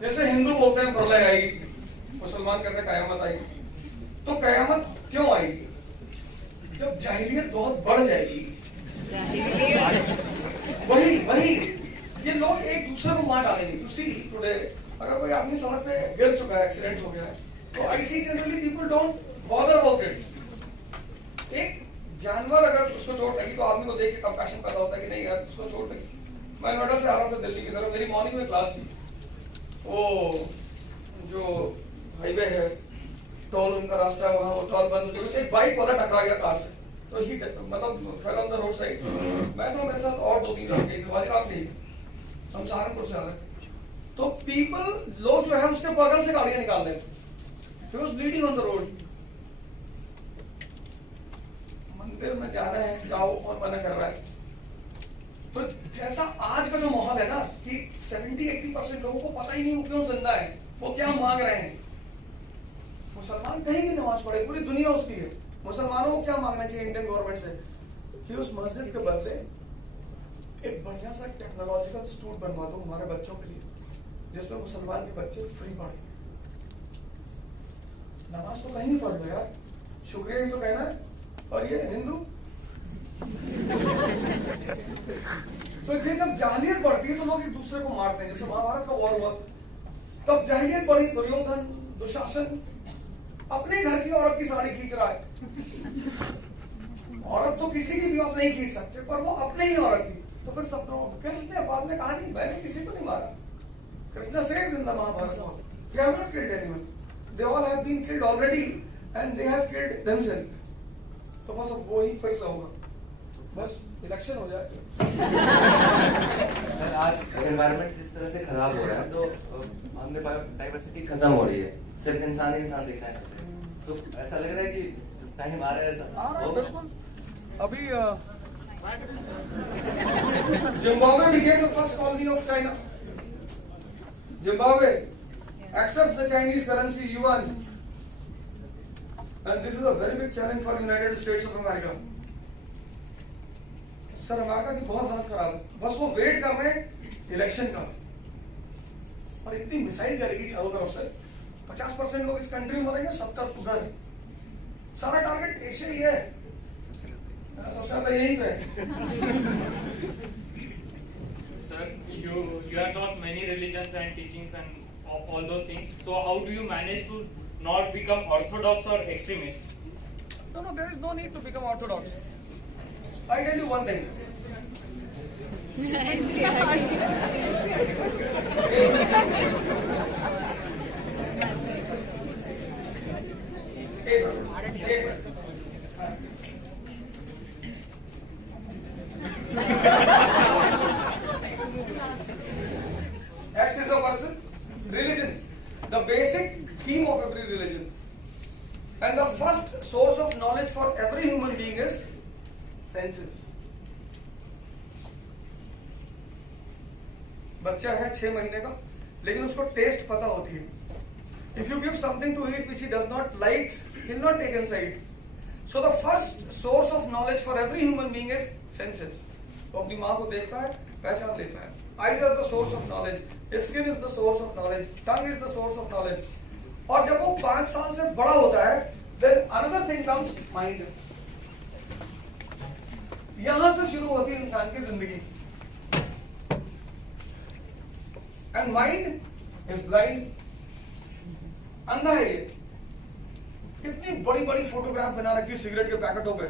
जैसे हिंदू बोलते हैं प्रलय आएगी, मुसलमान कहते हैं कयामत आएगी। तो कयामत क्यों आएगी? जब जाहिलियत बहुत बढ़ जाएगी। वही ये लोग एक दूसरे को मार डालेंगे। यू सी टुडे अगर कोई आदमी सड़क पे गिर चुका है, एक्सीडेंट हो गया है, तो I see generally people don't bother about it. एक जानवर अगर उसको चोट लगी तो आदमी को देख के कंपैशन पैदा होता है कि नहीं यार उसको चोट लगी। मैं नोएडा से आ रहा था दिल्ली की तरफ, मेरी मॉर्निंग में क्लास थी। वो जो हाईवे है, टोल उनका रास्ता है, वहां वो टोल बंद हो गया, एक बाइक वाला टकरा गया कार से, तो ही मतलब fell on the road side. मैं था, मेरे साथ और 2-3 लड़के, एक वाजीरात नहीं, हम सहारनपुर से आ रहे। तो पीपल लोग जो है उसके बगल से गाड़ियां निकाल रहे थे, he was bleeding on the road. मंदिर में जाना है जाओ और मना कर रहा है। तो जैसा आज का जो माहौल है ना कि 70-80% लोगों को पता ही नहीं वो क्यों जिंदा है, वो क्या मांग रहे हैं। मुसलमान कहीं भी नमाज पढ़े, पूरी दुनिया उसकी है, मुसलमानों को क्या मांगना चाहिए इंडियन गवर्नमेंट से कि उस मस्जिद के बदले एक बढ़िया सा टेक्नोलॉजिकल इंस्टीट्यूट बनवा दो हमारे बच्चों के लिए, जिसमें मुसलमान के बच्चे फ्री पढ़े। नमाज तो कहीं नहीं पढ़ लो यार, शुक्रिया ही तो कहना है। और ये हिंदू तो ये जब जाहिलियत बढ़ती है तो लोग एक दूसरे को मारते हैं। जैसे महाभारत का वॉर हुआ, तब जाहिलियत बढ़ी, दुर्योधन दुशासन अपने घर की औरत की साड़ी खींच रहा है। औरत तो किसी की भी आप नहीं खींच सकते, पर वो अपने ही औरत की। तो फिर सब लोग, कृष्ण ने बाद में कहा नहीं मैंने किसी को नहीं मारा। Krishna says in the Mahabharata war, they have not killed anyone, they all have been killed already and they have killed themselves। तो बस अब वो ही फिर से होगा, बस इलेक्शन हो जाए। सर आज एनवायरनमेंट जिस तरह से खराब हो रहा है तो हमने बायोडाइवर्सिटी खत्म हो रही है, सिर्फ इंसान ही इंसान दिखना है, तो ऐसा लग रहा है कि टाइम आ रहा है ऐसा। बिल्कुल। अभी Zimbabwe became the first colony of China. Zimbabwe accepts the Chinese currency yuan, and this is a very big challenge for United States of America. Sir America की बहुत हालत खराब है, बस वो वेट कर रहे हैं इलेक्शन का। और इतनी मिसाइल चलेगी चारों तरफ से, 50% लोग इस कंट्री में मरेंगे, 70 उधर। सारा टारगेट एशिया ही है, सबसे ज्यादा यही पे। Sir, you have taught many religions and teachings and all those things. So how do you manage to not become orthodox or extremist? No, there is no need to become orthodox. I tell you one thing. X is a person, religion, the basic theme of every religion, and the first source of knowledge for every human being is senses. बच्चा है 6 महीने का, लेकिन उसको test पता होती है। If you give something to eat which he does not like, he will not take inside. So the first source of knowledge for every human being is senses. वो अपनी माँ को देखता है, पहचान लेता है। Eyes are the source of knowledge, skin is the source of knowledge, tongue is the source of knowledge. और जब वो 5 साल से बड़ा होता है, then another thing comes mind. यहां से शुरू होती है इंसान की जिंदगी। And mind is blind. अंधा है ये। इतनी बड़ी बड़ी फोटोग्राफ बना रखी सिगरेट के पैकेटों पे।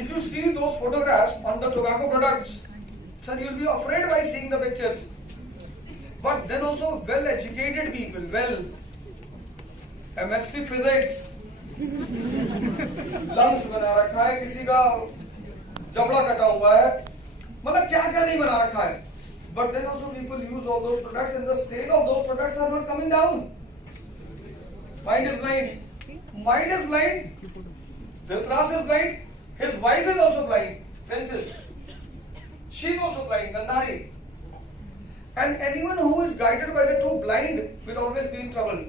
If you see those photographs on the tobacco products, sir, you'll be afraid by seeing the pictures. But then also well-educated people, MSc Physics, lungs बना रखा है, किसी का जबड़ा कटा हुआ है, मतलब क्या क्या नहीं बना रखा है। But then also people use all those products and the sale of those products are not coming down. Mind is blind. Mind is blind. Dhritarashtra is blind. His wife is also blind. Senses. She is also blind. Gandhari. And anyone who is guided by the two blind will always be in trouble.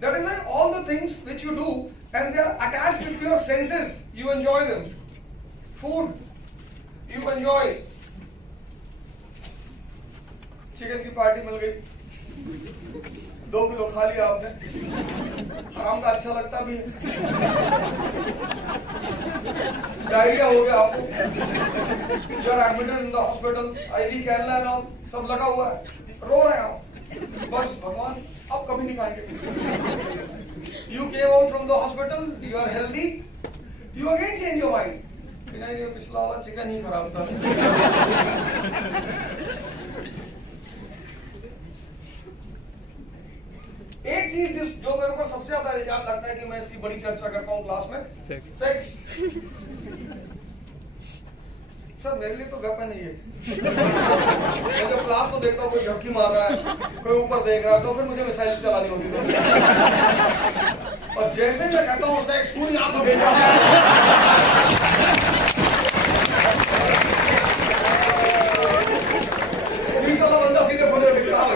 That is why all the things which you do and they are attached with your senses, you enjoy them. Food, you enjoy. Chicken की party मिल गई, 2 kilo खा लिया आपने, आराम का अच्छा लगता भी है, डायरिया हो गया आपको, you are admitted in the hospital, IV cannula और सब लगा हुआ है, रो रहे हैं आप, बस भगवान अब कभी नहीं खाएंगे। You came out from the hospital, you are healthy, you again change your mind. नहीं ये पिछला वाला चिकन ही खराब था। एक चीज जो मेरे को सबसे ज्यादा इल्जाम लगता है कि मैं इसकी बड़ी चर्चा करता हूँ क्लास में, सेक्स। सर मेरे लिए तो वेपन ही है। मैं जब क्लास को देखता हूँ कोई झपकी मार रहा है, कोई ऊपर देख रहा है, तो फिर मुझे मिसाइल चलानी होती है। और जैसे मैं कहता हूँ सेक्स, पूरी आंखों देखा बंदा सीधे फोटो दिखता है।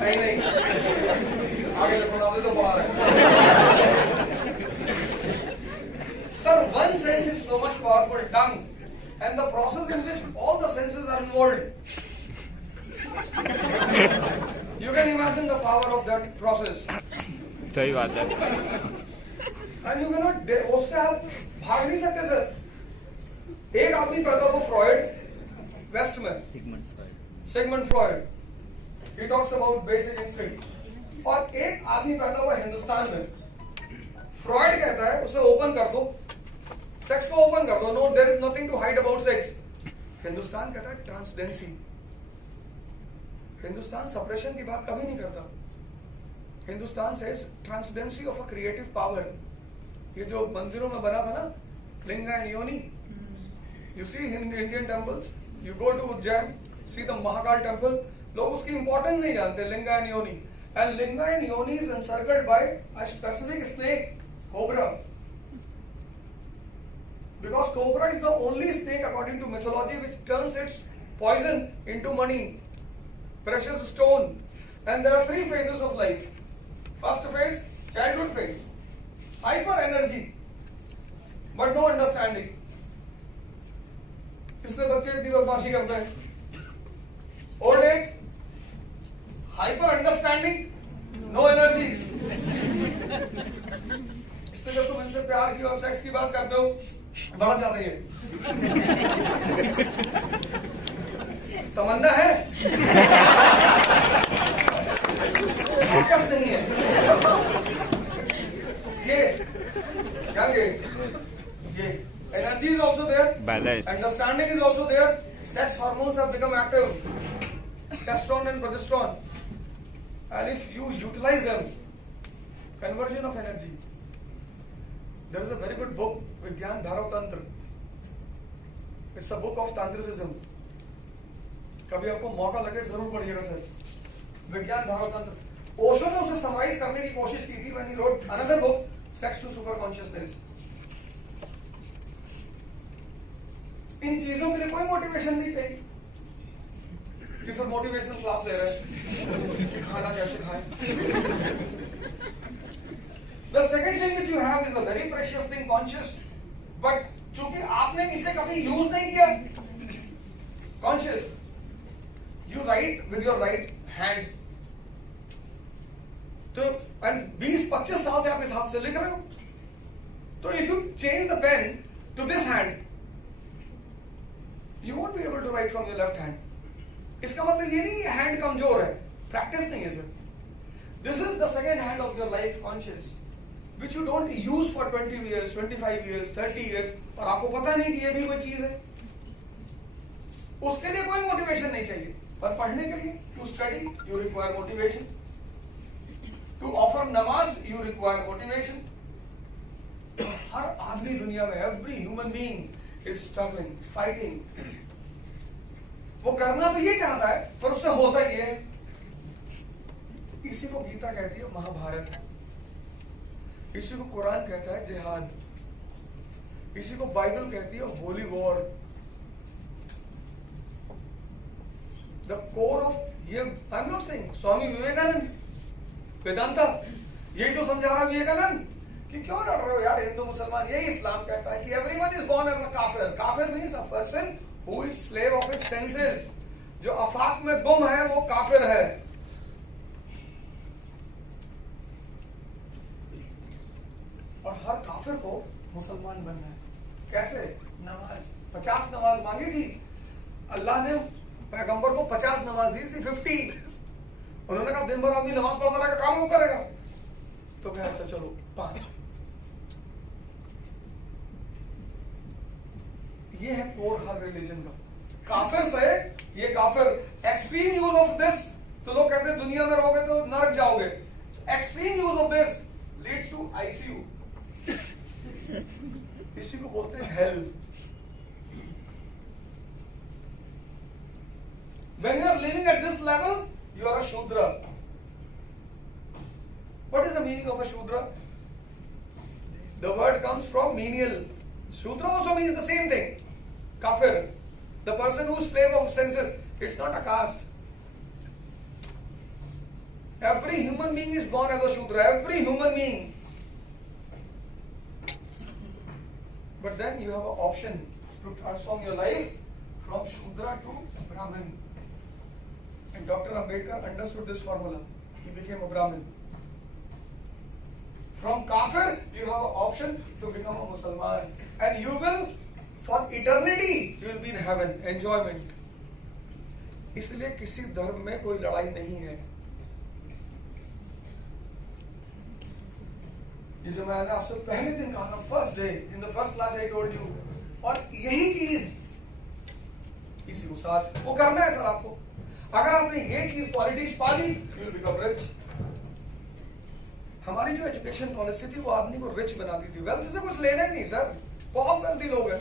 नहीं आगे देखो ना, तो बाहर है। Sir, one sense is so much powerful, tongue, and the process in which all the senses are involved. You can imagine the power of that process. सही बात है। And you cannot, उससे आप भाग नहीं सकते सर। एक आदमी पैदा हुआ फ्रॉइड, वेस्ट में, Sigmund Freud, he talks about basic instinct. और एक आदमी पैदा हुआ हिंदुस्तान में, फ्रॉइड कहता है उसे ओपन कर दो, सेक्स को ओपन कर दो, no there is nothing to hide about sex. Hindustan कहता है ट्रांसडेंसी। हिंदुस्तान सप्रेशन की बात कभी नहीं करता। हिंदुस्तान से transcendence of a creative power. ये जो मंदिरों में बना था ना, linga and yoni, you see in Indian temples, you go to Ujjain, see the Mahakal temple, लोग उसकी इंपॉर्टेंस नहीं जानते, linga and yoni. And linga and yoni is encircled by a specific snake, cobra. Because cobra is the only snake according to mythology which turns its poison into money, precious stone. And there are 3 phases of life. First phase, childhood phase, hyper energy, but no understanding. इसलिए बच्चे इतनी बदमाशी करते हैं। Old age, hyper understanding, no energy. इसलिए जब तुम इनसे प्यार की और सेक्स की बात करते हो, बढ़ जाते हैं। तमन्ना है कब नहीं है। ये energy is also there, Balance. understanding is also there, sex hormones have become active, testosterone and progesterone, and if you utilize them, conversion of energy. There is a very good book, Vigyan Dharav Tantra. It's a book of Tantricism. कभी आपको मौका लगे जरूर पढ़िएगा sir, विज्ञान धारव तंत्र। ओशो ने उसे समराइज करने की कोशिश की थी when he wrote another book, Sex to Super Consciousness. इन चीजों के लिए कोई मोटिवेशन नहीं चाहिए कि सर मोटिवेशनल क्लास ले रहे हैं कि खाना कैसे खाएं। The second thing which you have is a very precious thing, conscious. But चूंकि आपने इसे कभी यूज नहीं किया, conscious. You write with your right hand. तो and 20-25 साल से आप इस हाथ से लिख रहे हो, तो if you change the pen to this hand, you won't be able to write from your left hand. इसका मतलब ये नहीं हैंड कमजोर है, प्रैक्टिस नहीं है sir. This is the second hand of your life, conscious, which you don't use for 20 years, 25 years, 30 years, और आपको पता नहीं कि ये भी कोई चीज है। उसके लिए कोई मोटिवेशन नहीं चाहिए, पर पढ़ने के लिए to study you require motivation, to offer namaz you require motivation. हर आदमी दुनिया में, every human being is struggling, fighting. वो करना तो ये चाहता है, पर उससे होता ही है। इसी को गीता कहती है महाभारत, इसी को कुरान कहता है जिहाद, इसी को बाइबल कहती है holy war. The core of ये I am not saying Swami Vivekananda, Vedanta, यही तो समझा रहा विवेकानंद कि क्यों लड़ रहे हो यार हिंदू मुसलमान। यही इस्लाम कहता है कि everyone is born as a kafir. Kafir means a person who is slave of his senses, जो आफाक में गुम है वो काफिर है। और हर काफिर को मुसलमान बनना है। कैसे? नमाज, 50 नमाज मांगी थी अल्लाह ने पैगंबर को, 50 नमाज दी थी 50। उन्होंने कहा दिन भर आदमी नमाज पढ़ता रहेगा, काम वो करेगा। तो कहा अच्छा चलो 5। ये है कोर हर रिलीजन का। काफिर से ये काफिर, एक्सट्रीम यूज ऑफ दिस, तो लोग कहते हैं दुनिया में रहोगे तो नरक जाओगे। Extreme use of this leads to ICU. इसी को बोलते हैं hell. When you are living at this level, you are a Shudra. What is the meaning of a Shudra? The word comes from menial. Shudra also means the same thing. Kafir, the person who is slave of senses. It's not a caste. Every human being is born as a Shudra. Every human being. But then you have an option to transform your life from Shudra to Brahmin. And Dr. Ambedkar understood this formula. He became a Brahmin. From Kafir, you have an option to become a Musliman. And you will, for eternity, you will be in heaven. Enjoyment. इसलिए किसी धर्म में कोई लड़ाई नहीं है। ये जो मैंने आपसे पहले दिन कहा था, first day in the first class I told you, और यही चीज इसी को साथ वो करना है सर आपको। अगर आपने ये चीज qualities Pali, you will become rich. हमारी जो एजुकेशन पॉलिसी थी वो आदमी को रिच बनाती थी। वेल्थ से कुछ लेना ही नहीं सर, बहुत वेल्थी लोग हैं,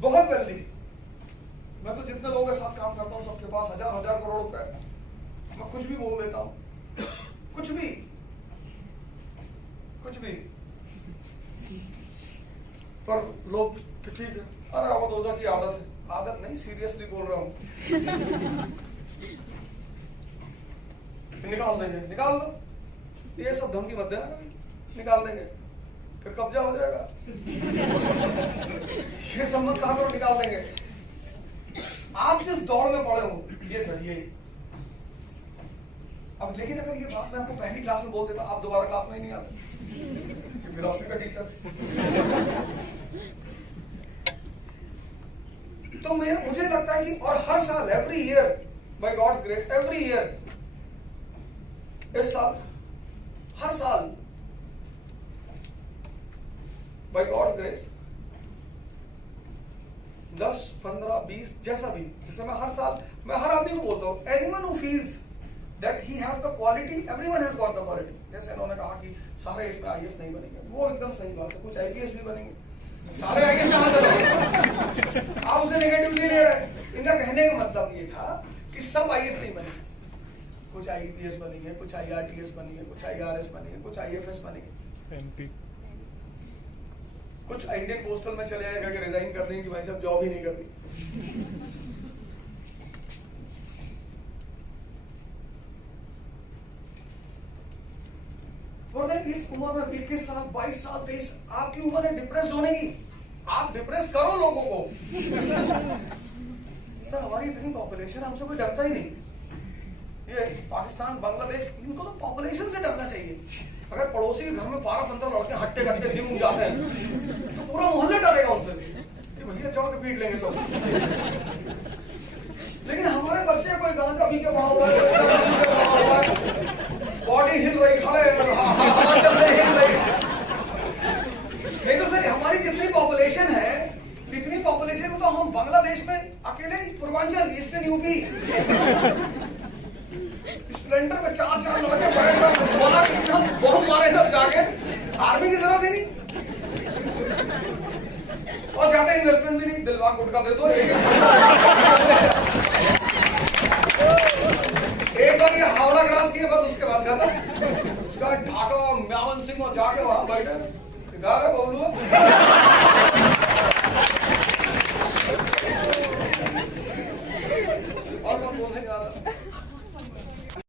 बहुत वेल्थी। मैं तो जितने लोगों के साथ काम करता हूँ सबके पास हजार करोड़ रुपए। मैं कुछ भी बोल देता हूँ, कुछ भी। पर लोग कि ठीक है, अरे वो दोजा की आदत है। आदत नहीं, सीरियसली बोल रहा हूँ। निकाल देंगे, निकाल दो। ये सब धमकी मत देना कभी, निकाल देंगे फिर कब्जा हो जाएगा। ये सब मत कहा करो, निकाल देंगे। आप जिस दौड़ में पड़े हो, ये सर ये। अब लेकिन अगर ये बात मैं आपको पहली क्लास में बोल देता, आप दोबारा क्लास में ही नहीं आते। फिलॉसफी का टीचर। तो मुझे लगता है कि, और हर साल, every year, by God's grace, every year, इस साल, हर साल, बाय गॉड्स ग्रेस, 10, 15, 20, जैसा भी, जैसे मैं हर साल, मैं हर आदमी को बोलता हूँ, anyone who feels that he has the quality, everyone has got the quality. जैसे इन्होंने कहा कि सारे इसमें आईएएस नहीं बनेंगे, वो एकदम सही बात है। कुछ आईपीएस भी बनेंगे, सारे आईएएस कहाँ से बनेंगे? आप उसे नेगेटिवली ले रहे हैं। इनका कहने का मतलब ये था कि सब आईएएस नहीं बनेंगे, कुछ आईपीएस बनेंगे, कुछ आईआरटीएस बनेंगे, कुछ आईआरएस बनेंगे, कुछ आईएफएस बनेंगे, एमपी, कुछ इंडियन पोस्टल में चले जाएगा कि रिजाइन कर देंगे कि भाई साहब जॉब ही नहीं करनी। इस उम्र में 21 साल, 22 साल, 23, आपकी उम्र है डिप्रेस होने की। आप डिप्रेस करो लोगों को। सर हमारी इतनी पॉपुलेशन, हमसे कोई डरता ही नहीं। ये पाकिस्तान, बांग्लादेश, इनको तो पॉपुलेशन से डरना चाहिए। अगर पड़ोसी के घर में 12-15 लड़के हट्टे कट्टे जिम जाते हैं तो पूरा मोहल्ला डरेगा उनसे कि भैया चढ़ के पीट लेंगे सब। लेकिन हमारे बच्चे कोई गांजा पी के पड़ा हुआ है, बॉडी हिल रही, खड़े हवा चल रही, हिल रही। नहीं तो सर हमारी जितनी पॉपुलेशन है, इतनी पॉपुलेशन में तो हम बांग्लादेश में अकेले पूर्वांचल, ईस्टर्न यूपी, स्प्लेंडर में 4-4 लड़के बहुत मारे सब जाके, आर्मी की जरूरत ही नहीं, और ज्यादा इन्वेस्टमेंट भी नहीं, दिलवा गुटका दे दो। एक बार ये हावड़ा क्रॉस किए, बस उसके बाद खत्म। उसका ढाका म्यावन सिंह और जाके वहां बैठे, घर है बोलू।